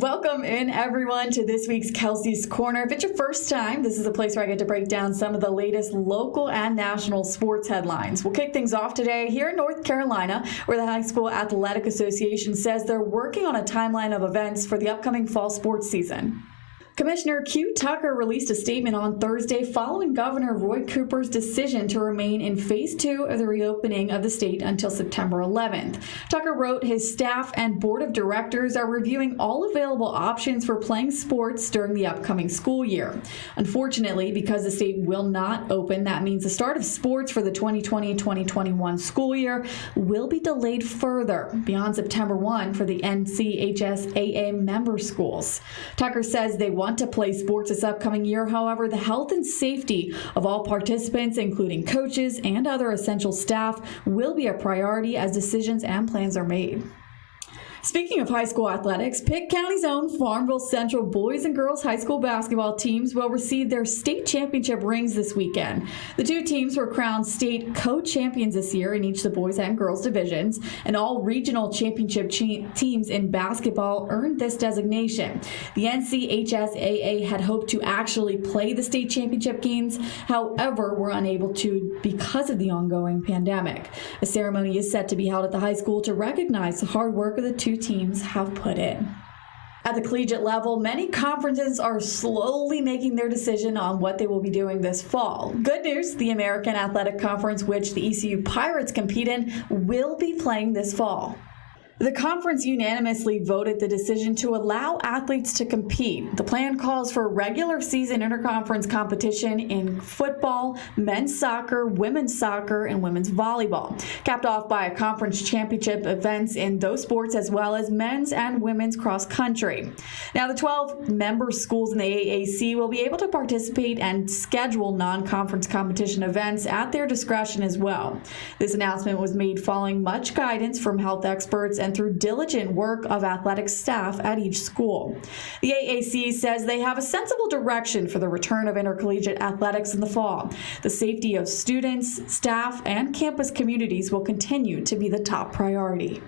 Welcome in, everyone, to this week's Kelci's Corner. If it's your first time, this is a place where I get to break down some of the latest local and national sports headlines. We'll kick things off today here in North Carolina, where the High School Athletic Association says they're working on a timeline of events for the upcoming fall sports season. Commissioner Q. Tucker released a statement on Thursday following Governor Roy Cooper's decision to remain in Phase 2 of the reopening of the state until September 11th. Tucker wrote his staff and board of directors are reviewing all available options for playing sports during the upcoming school year. Unfortunately, because the state will not open, that means the start of sports for the 2020-2021 school year will be delayed further beyond September 1 for the NCHSAA member schools. Tucker says they want to play sports this upcoming year. However, the health and safety of all participants, including coaches and other essential staff, will be a priority as decisions and plans are made. Speaking of high school athletics, Pitt County's own Farmville Central boys and girls high school basketball teams will receive their state championship rings this weekend. The two teams were crowned state co-champions this year in each of the boys and girls divisions, and all regional championship teams in basketball earned this designation. The NCHSAA had hoped to actually play the state championship games, however, were unable to because of the ongoing pandemic. A ceremony is set to be held at the high school to recognize the hard work of the two teams have put in. At the collegiate level, many conferences are slowly making their decision on what they will be doing this fall. Good news, the American Athletic Conference, which the ECU Pirates compete in, will be playing this fall. The conference unanimously voted the decision to allow athletes to compete. The plan calls for regular season interconference competition in football, men's soccer, women's soccer, and women's volleyball, capped off by a conference championship events in those sports as well as men's and women's cross country. Now, the 12 member schools in the AAC will be able to participate and schedule non-conference competition events at their discretion as well. This announcement was made following much guidance from health experts and through diligent work of athletic staff at each school. The AAC says they have a sensible direction for the return of intercollegiate athletics in the fall. The safety of students, staff, and campus communities will continue to be the top priority.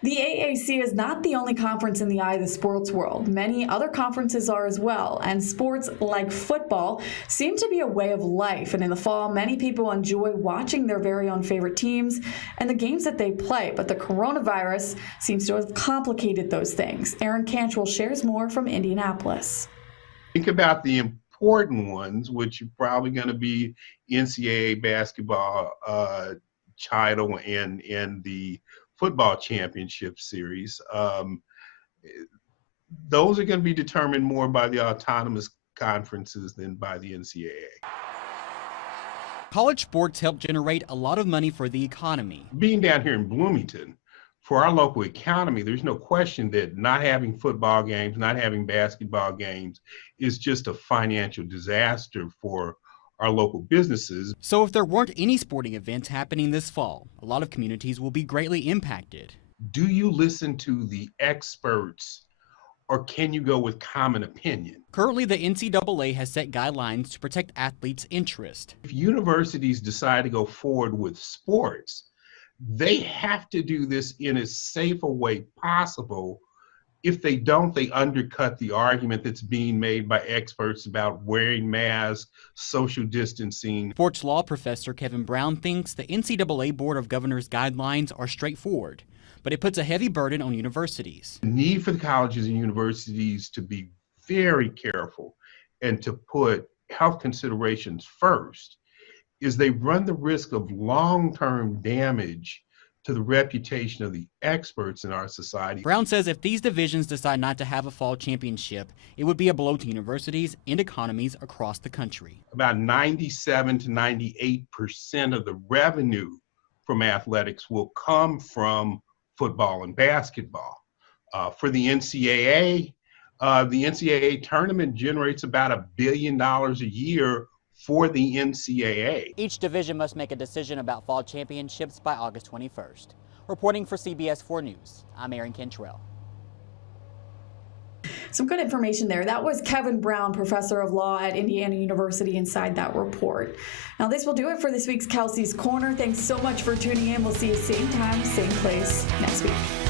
The AAC is not the only conference in the eye of the sports world. Many other conferences are as well, and sports like football seem to be a way of life. And in the fall, many people enjoy watching their very own favorite teams and the games that they play. But the coronavirus seems to have complicated those things. Aaron Cantrell shares more from Indianapolis. Think about the important ones, which are probably going to be NCAA basketball title and the football championship series. Those are going to be determined more by the autonomous conferences than by the NCAA. College sports help generate a lot of money for the economy. Being down here in Bloomington, for our local economy, there's no question that not having football games, not having basketball games is just a financial disaster for our local businesses. So if there weren't any sporting events happening this fall, a lot of communities will be greatly impacted. Do you listen to the experts, or can you go with common opinion? Currently, the NCAA has set guidelines to protect athletes' interest. If universities decide to go forward with sports, they have to do this in as safe a way possible. If they don't, they undercut the argument that's being made by experts about wearing masks, social distancing. Sports law professor Kevin Brown thinks the NCAA Board of Governors guidelines are straightforward, but it puts a heavy burden on universities. The need for the colleges and universities to be very careful and to put health considerations first is they run the risk of long-term damage to the reputation of the experts in our society. Brown says if these divisions decide not to have a fall championship, it would be a blow to universities and economies across the country. About 97 to 98% of the revenue from athletics will come from football and basketball. For the NCAA tournament generates about $1 billion a year for the NCAA. Each division must make a decision about fall championships by August 21st. Reporting for CBS 4 News, I'm Aaron Cantrell. Some good information there. That was Kevin Brown, professor of law at Indiana University, inside that report. Now, this will do it for this week's Kelci's Corner. Thanks so much for tuning in. We'll see you same time, same place next week.